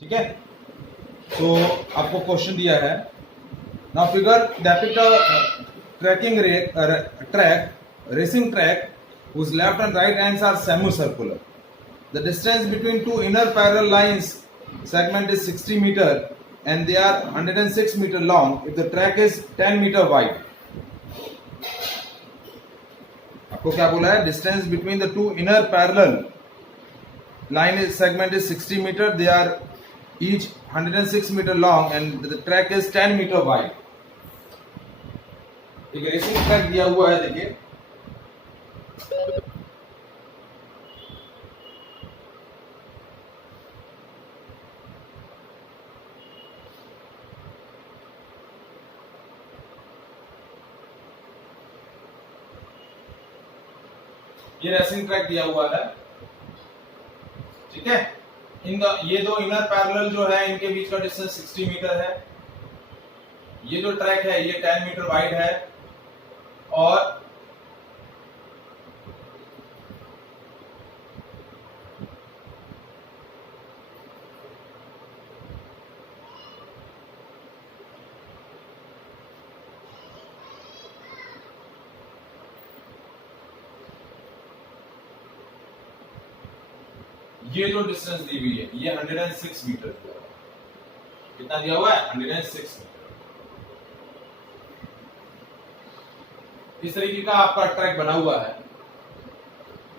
ठीक है। तो आपको क्वेश्चन दिया है, now figure depict a tracking track racing track whose left and right ends are semicircular. The distance between two inner parallel lines segment is 60 meter and they are 106 meter long if the track is 10 meter wide. आपको क्या बोला है? Distance between the two inner parallel line segment is 60 meter, they are each 106 meter long and the track is 10 meter wide. एक racing track दिया हुआ है, देखिए ये रेसिंग ट्रैक दिया हुआ है, ठीक है। ये दो इनर पैरेलल जो है इनके बीच का डिस्टेंस 60 मीटर है। ये जो ट्रैक है ये 10 मीटर वाइड है और ये जो डिस्टेंस दी हुई है ये 106 मीटर दिया हुआ है। कितना दिया हुआ है? 106 मीटर। इस तरीके का आपका ट्रैक बना हुआ है।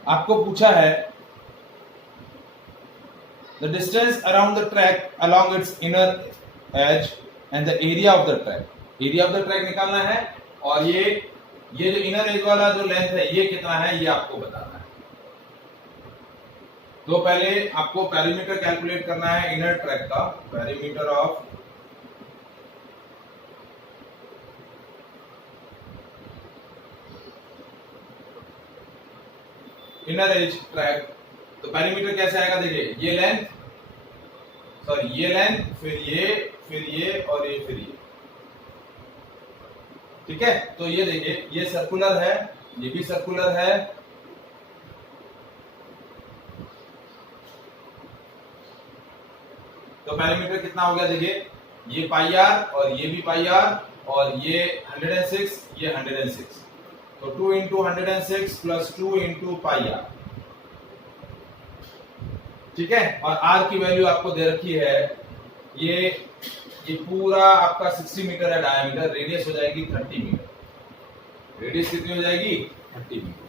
आपको पूछा है the distance around the track along it's inner as and the area of the track. Area of the track निकालना है और ये जो इनर एज वाला जो लेंथ है ये कितना है ये आपको बताना है। तो पहले आपको पेरीमीटर कैलकुलेट करना है इनर ट्रैक का। Perimeter of inner as track. तो पेरीमीटर कैसे आएगा? देखिए ये लेंथ, सॉरी ये लेंथ, फिर ये और ये फिर ये, ठीक है। तो ये देखिए ये सर्कुलर है, ये भी सर्कुलर है, तो पेरीमीटर कितना हो गया? देखिए ये पाई आर और ये भी पाई आर और ये 106, ये 106, तो 2 into 106 plus 2 into pi r, ठीक है। और आर की वैल्यू आपको दे रखी है, ये पूरा आपका 60 मीटर है डायमीटर, रेडियस हो जाएगी 30 मीटर। रेडियस कितनी हो जाएगी? 30 मीटर।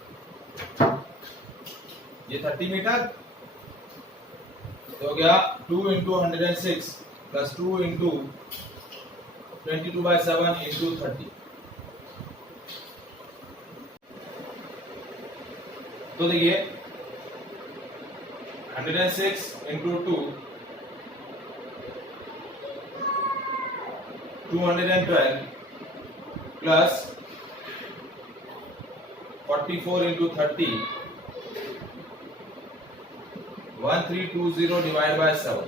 ये 30 मीटर तो हो गया 2 इंटू 106 प्लस 2 इंटू 22/7 इंटू 30। तो देखिए 106 into 2 212 plus 44 into 30 1320 divide by 7।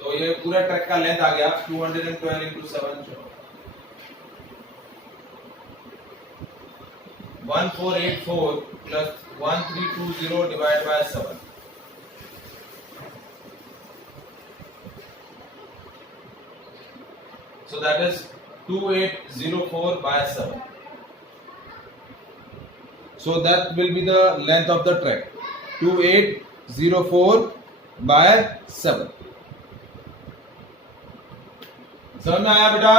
तो ये पूरा ट्रैक का लेंथ आ गया 212 into 7 1484 plus 1320 divide by 7। So that is 2804 by 7. So that will be the length of the track, 2804 by 7. समझ में आया बेटा?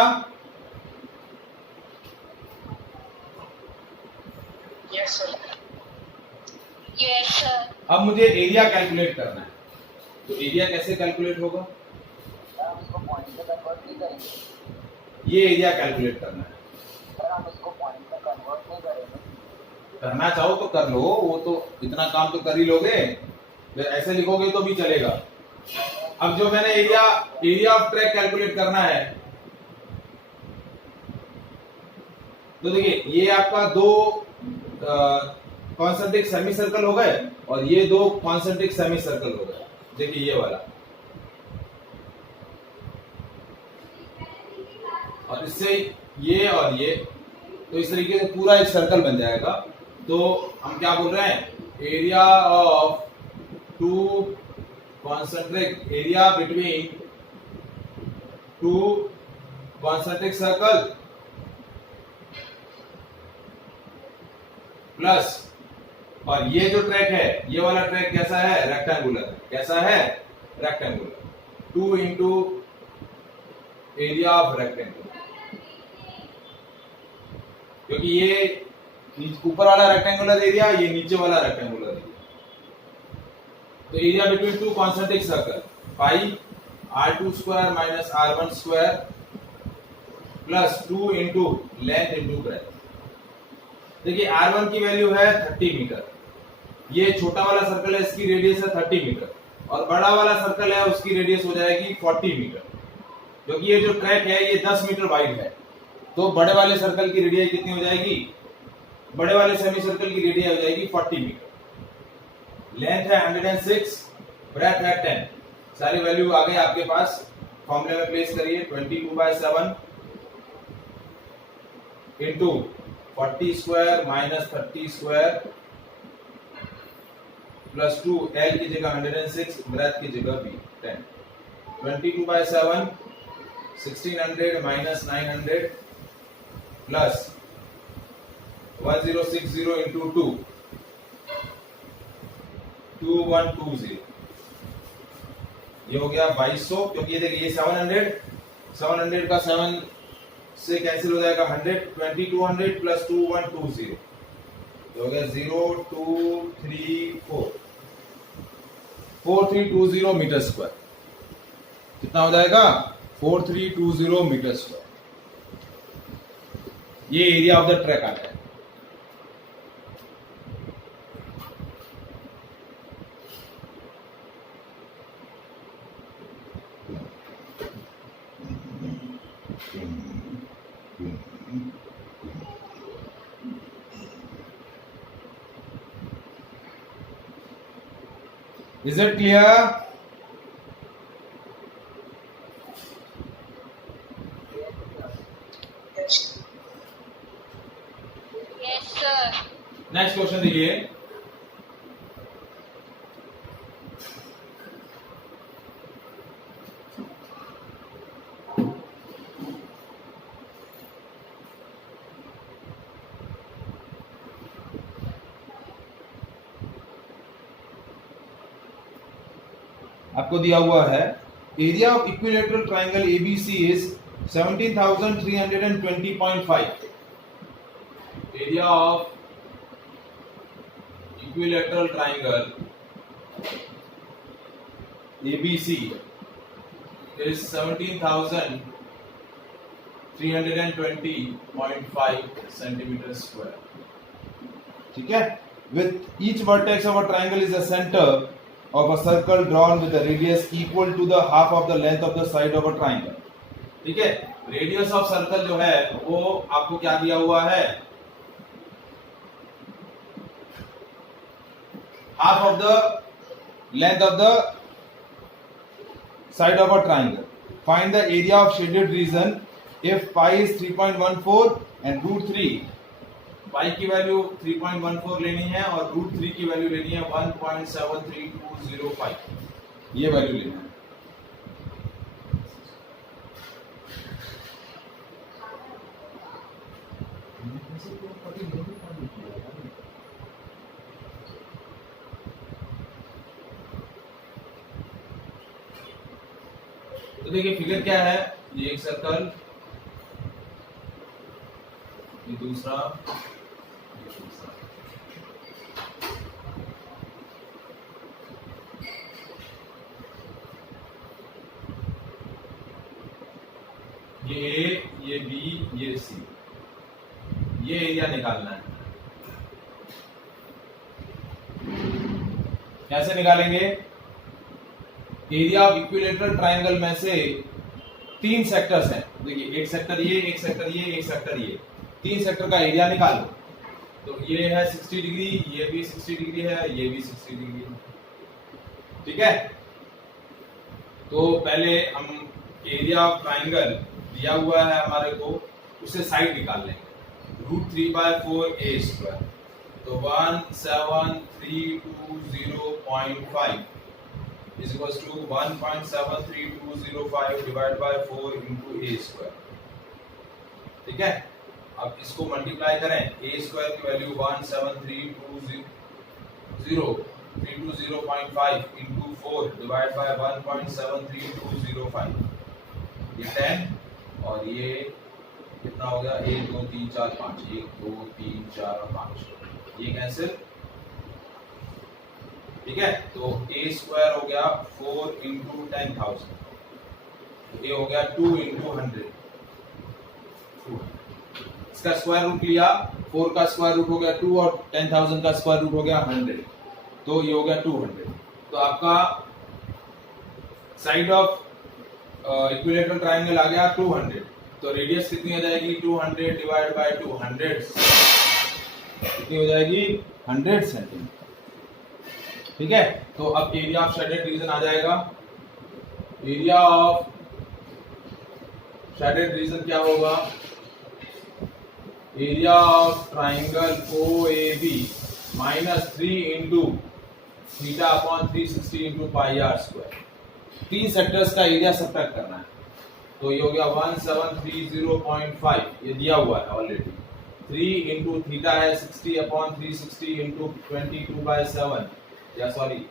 Yes sir. Yes sir. अब मुझे एरिया कैलकुलेट करना है, तो एरिया कैसे कैलकुलेट होगा? उसको पॉइंट में कन्वर्ट नहीं करेंगे। ये एरिया कैलकुलेट करना है। सर हम इसको पॉइंट में कन्वर्ट नहीं करेंगे। करना चाहो तो कर लो, वो तो इतना काम तो कर ही लोगे, ऐसे लिखोगे तो भी चलेगा। अब जो मैंने एरिया ऑफ ट्रैक कैलकुलेट करना है, तो देखिए ये आपका दो कॉन्सेंट्रिक सेमी सर्कल हो गए और ये दो कॉन्सेंट्रिक सेमी सर्कल हो गए। देखिए ये वाला और इससे ये और ये, तो इस तरीके से पूरा एक सर्कल बन जाएगा। तो हम क्या बोल रहे हैं? Area of two concentric area between two concentric circle plus, और ये जो ट्रैक है, ये वाला ट्रैक कैसा है? रेक्टेंगुलर। कैसा है? Rectangular. 2 into area of rectangular, क्योंकि ये ऊपर वाला रेक्टेंगुलर एरिया, ये नीचे वाला रेक्टेंगुलर एरिया। तो area between two concentric circle pi r2 square minus r1 square plus 2 into length into breadth. देखिए r1 की वैल्यू है 30 मीटर, ये छोटा वाला सर्कल है, इसकी रेडियस है 30 मीटर, और बड़ा वाला सर्कल है उसकी रेडियस हो जाएगी 40 मीटर। क्योंकि ये जो ट्रैक है ये 10 मीटर वाइड है, तो बड़े वाले सर्कल की रेडियस कितनी हो जाएगी? बड़े वाले सेमी सर्कल की रेडियस हो जाएगी 40 मीटर। लेंथ है 106, ब्रेथ है 10। सारी वैल्यू आ गई आपके पास, फॉर्मूले में प्लेस करिए। 22/7 into 40 square minus 30 square plus 2, L की जगह 106, ब्रेथ की जगह भी 10। 22/7 1600 माइनस 900 प्लस 1060 इंटू 2 2120, ये हो गया 2200। क्योंकि ये देखिए ये 700 का 7 से कैंसिल हो जाएगा 100, 2200 प्लस 2120, ये हो गया 0234 4320 मीटर स्क्वायर। कितना हो जाएगा? 4320 मीटर स्क्वायर। ये एरिया ऑफ द ट्रैक आता है। Is it clear? Yes, sir. Next question देखिए। आपको दिया हुआ है area of equilateral triangle ABC is 17,320.5। Area of equilateral triangle ABC is 17,320.5 centimetre square. ठीक है, with each vertex of a triangle is the centre of a circle drawn with a radius equal to the half of the length of the side of a triangle। ठीक है, radius of circle जो है वो आपको क्या दिया हुआ है? Half of the length of the side of a triangle. Find the area of shaded reason if pi is 3.14 and √3। पाई की वैल्यू 3.14 लेनी है और √3 की वैल्यू लेनी है 1.73205। ये वैल्यू लेना है। तो देखिए फिगर क्या है, ये एक सर्कल, ये दूसरा, ये ए, ये बी, ये सी, ये एरिया निकालना है। कैसे निकालेंगे? एरिया ऑफ इक्विलेटरल ट्राइंगल में से 3 सेक्टर्स हैं। देखिए एक सेक्टर ये, एक सेक्टर ये, एक सेक्टर ये, 3 सेक्टर का एरिया निकालो। तो ये है 60 डिग्री, ये भी 60 डिग्री है, ये भी 60 डिग्री है। ठीक है, तो पहले हम एरिया ऑफ ट्राइंगल दिया हुआ है हमारे को, उससे साइड निकाल लेंगे। √3/4a², तो 17320.5 is equals to 1.73205 divided by 4 into a square. ठीक है, अब इसको मल्टीप्लाई करें, a स्क्वायर की वैल्यू 17320.5 into 4 divided by 1.73205, ये 10 और ये कितना हो गया, 1 2 3 4 5, 1 2 3 4 और 5, ये कैंसिल। ठीक है, तो a स्क्वायर हो गया 4 इंटू 10,000, ये हो गया 2 इंटू 100, इसका स्क्वायर रूट लिया, 4 का स्क्वायर रूट हो गया 2 और 10,000 का स्क्वायर रूट हो गया 100, तो ये हो गया 200। तो आपका साइड ऑफ इक्विलेटरल ट्रायंगल आ गया 200, तो रेडियस कितनी हो जाएगी, 200 डिवाइड बाय 200, कितनी हो जाएगी, 100 सेंटीमीटर। ठीक है, तो अब एरिया ऑफ शेडेड रीजन आ जाएगा। एरिया ऑफ शेडेड रीजन क्या होगा, area of triangle OAB minus 3 into theta upon 360 into pi r square. 3 sectors का एरिया सब्ट्रैक्ट करना है, तो ये हो गया 1730.5, ये दिया हुआ है ऑलरेडी। 3 इंटू थीटा है 60 अपॉन 360 इंटू 22/7, या सॉरी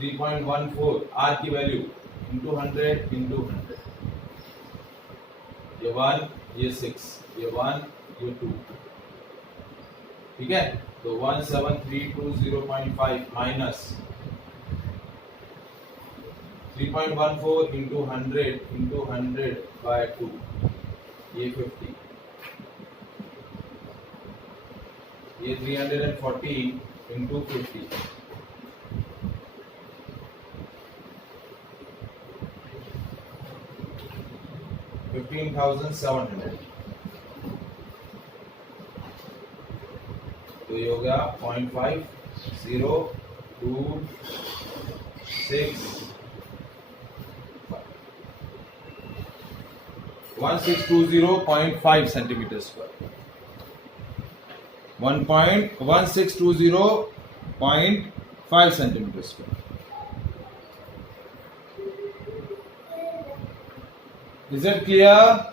3.14 आर की वैल्यू इंटू 100 इंटू 100, ये 1 ये 6 ये 1 ये 2। ठीक है, तो 17320.5 माइनस 3.14 इंटू 100 इंटू 100 बाय 2, ये 50, ये 314 इंटू 50, $15,700, तो ये हो गया 0.5026 1620.5 centimetre square, 1.1620.5 centimetre square. Is it clear?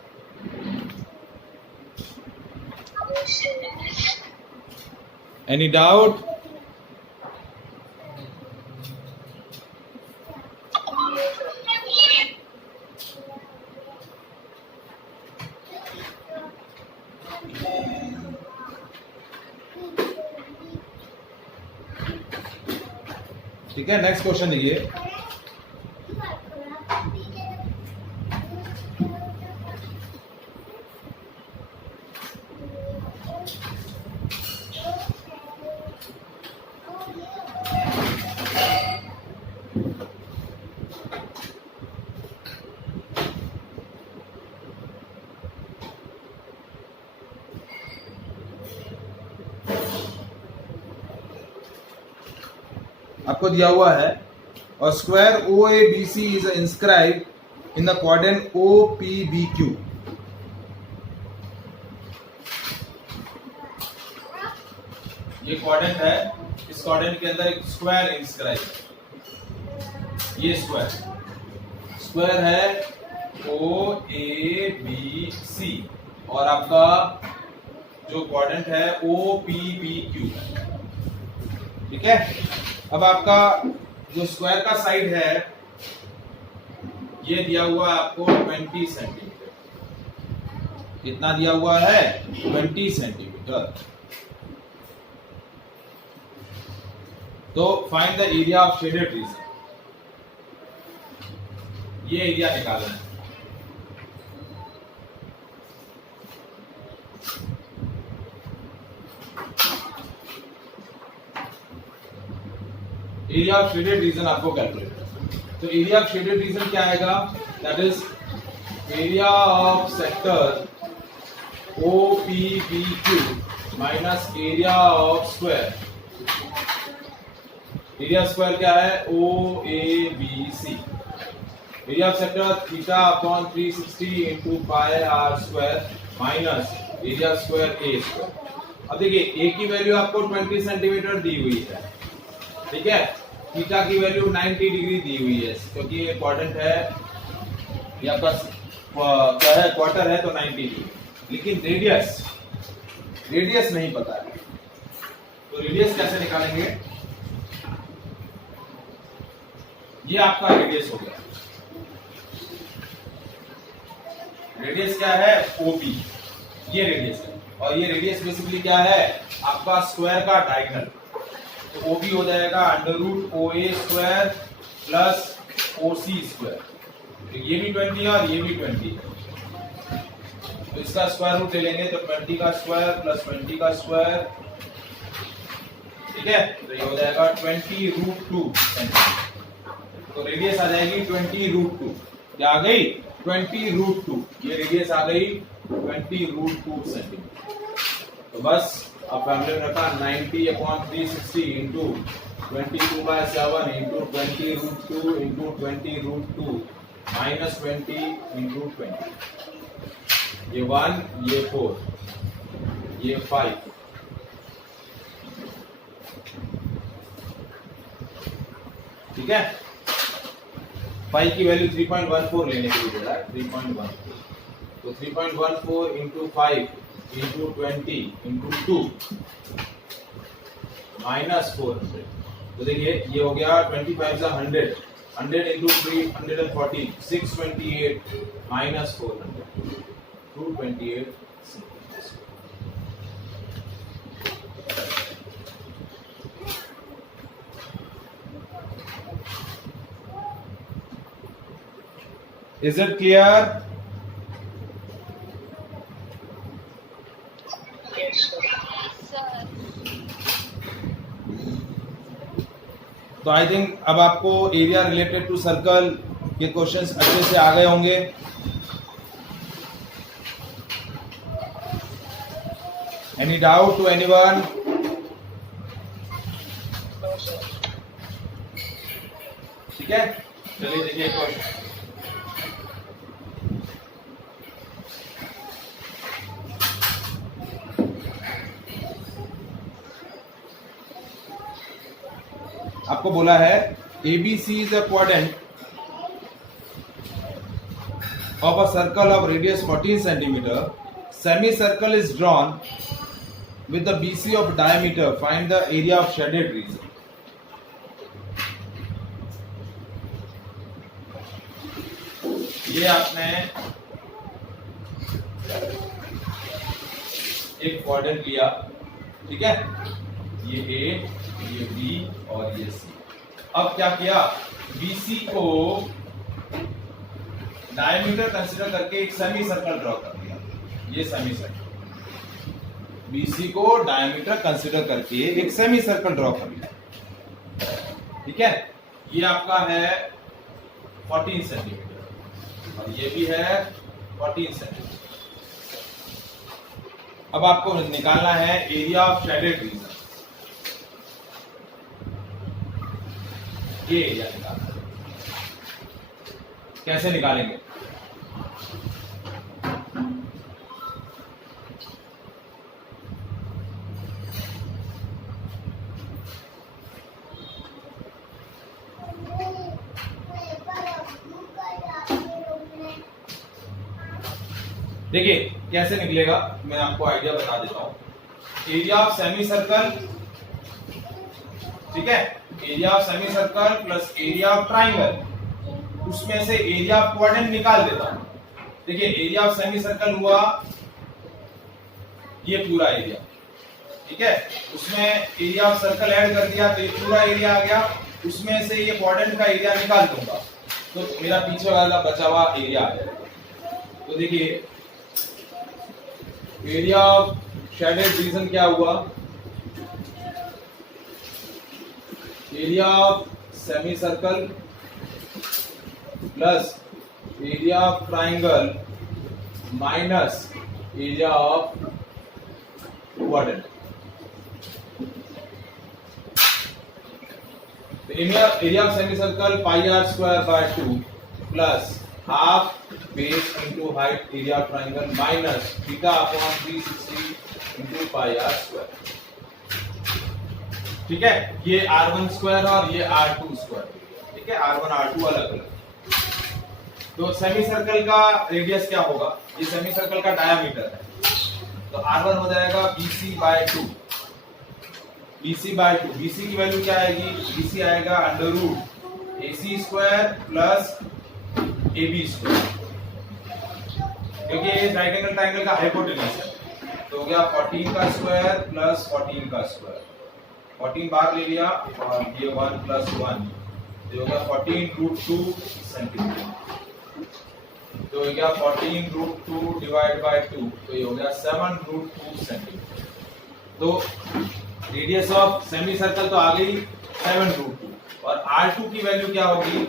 Any doubt? ठीक है, नेक्स्ट क्वेश्चन देखिए। आपको दिया हुआ है, और square OABC is inscribe in the quadrant OPBQ। ये क्वाड्रेंट है, इस क्वाड्रेंट के अंदर एक स्क्वायर इंस्क्राइब है, ये स्क्वायर है OABC, और आपका जो क्वाड्रेंट है OPBQ। ठीक है, अब आपका जो स्क्वायर का साइड है ये दिया हुआ है आपको 20 सेंटीमीटर। कितना दिया हुआ है, 20 सेंटीमीटर। तो find the area of shaded region, ये एरिया निकालना है। एरिया ऑफ शेडेड रीजन आपको कैलकुलेट करना है। तो एरिया ऑफ शेडेड रीजन क्या आएगा, that is area of sector OPBQ minus area of square. Area square क्या है, OABC। Area of sector theta upon 360 into pi r square minus area square A square. अब देखिए A की value आपको 20 centimetre दी हुई है। ठीक है, थीटा की वैल्यू 90 डिग्री दी हुई है क्योंकि ये क्वाड्रेंट है या बस क्या है क्वार्टर है तो 90 डिग्री, लेकिन रेडियस नहीं पता है। तो रेडियस कैसे निकालेंगे? ये आपका रेडियस हो गया। रेडियस क्या है? ओबी, ये रेडियस है। और ये रेडियस बेसिकली क्या है? आपका स्क्वायर का डायगोनल। तो ओबी हो जाएगा √OA² प्लस OC²। तो ये भी 20 है और ये भी 20 है, तो इसका स्क्वायर रूट ले लेंगे तो 20 का स्क्वायर प्लस 20 का स्क्वायर, ठीक है। तो ये हो जाएगा 20√2 सेंटीमीटर। तो रेडियस आ जाएगी 20√2। क्या आ गई? 20√2। ये रेडियस आ गई 20√2 सेंटीमीटर। तो बस अब फॉर्मूले में रखा 90/360 into 22/7 into 20√2 into 20√2 minus 20 into 20। ये 1, ये 4, ये 5, ठीक है। 5 की वैल्यू 3.14 लेने के लिए दे रहा है, 3.14। तो 3.14 इंटू 5 इंटू 20 इंटू 2 माइनस 400। तो देखिए ये हो गया 25 से 100, 100 into 340, 628 minus 400, 228। Is it clear? Yes, sir. तो आई थिंक अब आपको एरिया रिलेटेड टू सर्कल के क्वेश्चंस अच्छे से आ गए होंगे। Any doubt to anyone? No, sir. ठीक है, चलिए देखिए क्वेश्चन। आपको बोला है ABC is a quadrant of a circle of radius 14 centimeter. Semicircle is drawn with the BC of diameter. Find the area of shaded region. ये आपने एक क्वाड्रेंट लिया, ठीक है, ये A, ये B और ये C। अब क्या किया? BC को डायमीटर कंसीडर करके एक सेमी सर्कल ड्रॉ कर दिया। ये सेमी सर्कल, BC को डायमीटर कंसीडर करके एक सेमी सर्कल ड्रॉ कर लिया, ठीक है। ये आपका है 14 सेंटीमीटर और ये भी है 14 सेंटीमीटर। अब आपको निकालना है एरिया ऑफ शेडेड रीजन। ये एरिया निकालना है, कैसे निकालेंगे? देखिए कैसे निकलेगा, मैं आपको आइडिया बता देता हूं। एरिया ऑफ सेमी सर्कल, ठीक है, area of semi circle plus area of triangle, उसमें से एरिया ऑफ क्वाड्रेंट निकाल देता हूं। देखिए एरिया ऑफ सेमी सर्कल हुआ ये पूरा एरिया, ठीक है, उसमें एरिया ऑफ सर्कल ऐड कर दिया तो ये पूरा एरिया आ गया। उसमें से ये क्वाड्रेंट का एरिया निकाल दूंगा तो मेरा पीछे वाला बचा हुआ एरिया आ जाएगा। तो देखिए एरिया ऑफ शेडेड रीजन क्या हुआ? Area of semi circle plus area of triangle minus area of quadrant. Area of semi circle πr² / 2 plus half base into height area of triangle minus θ/360 into πr²। ठीक है, ये R1 square और ये R2 square, ठीक है, R1 R2 अलग अलग। तो सेमी सर्कल का रेडियस क्या होगा, ये सेमी सर्कल का डायामीटर है, तो R1 हो जाएगा BC/2, BC/2, BC की वैल्यू क्या आएगी, BC आएगा under root AC square plus AB square, क्योंकि ये राइट एंगल ट्रायंगल का हाइपोटेनस है, तो हो गया 14 का स्क्वायर प्लस 14 का स्क्वायर, 14 बाहर ले लिया और ये 1 + 1, तो हो गया 14√2 सेंटीमीटर, तो हो गया 14√2 डिवाइड बाय 2, तो ये हो गया 7√2 सेंटीमीटर। तो रेडियस ऑफ सेमी सर्कल तो आ गई 7√2, और R2 की वैल्यू क्या होगी,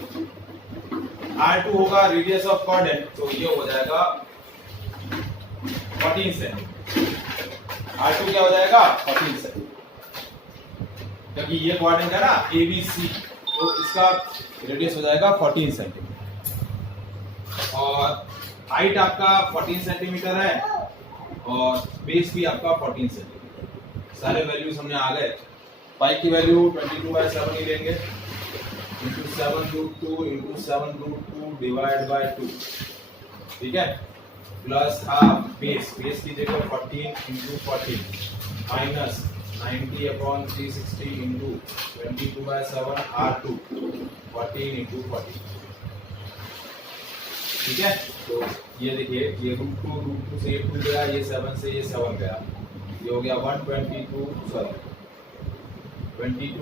R2 होगा रेडियस ऑफ क्वाड्रेंट, तो ये हो जाएगा 14 सेंटीमीटर। R2 क्या हो जाएगा 14 सेंटीमीटर, क्योंकि ये क्वाड्रेंट है ना ABC, तो इसका रेडियस हो जाएगा 14 सेंटीमीटर, और हाइट आपका 14 सेंटीमीटर है और बेस भी आपका 14 सेंटीमीटर। सारे वैल्यूज हमने आ गए। पाई की वैल्यू 22/7 ही लेंगे, इंटू 7√2 इंटू 7√2 डिवाइड बाय 2, ठीक है, प्लस हाफ बेस की जगह 14 into 14 minus 90/360 into 22/7 R2 14 into 14, ठीक है। तो ये देखिए, ये √2 से ये 2 गया, ये 7 से ये 7 गया, ये हो गया 22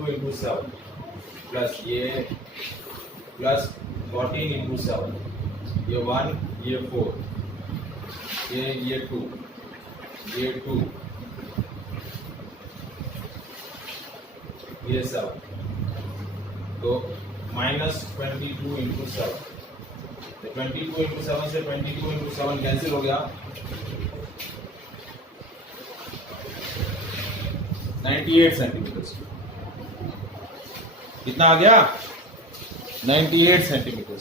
इंटू 7 प्लस ये प्लस 14 इंटू 7, ये 1 ये 4 ये 2 ये 2 ये 7, तो माइनस 22 इंटू 7, 22 इंटू 7 से 22 इंटू 7 कैंसिल हो गया, 98 सेंटीमीटर। कितना आ गया 98 सेंटीमीटर।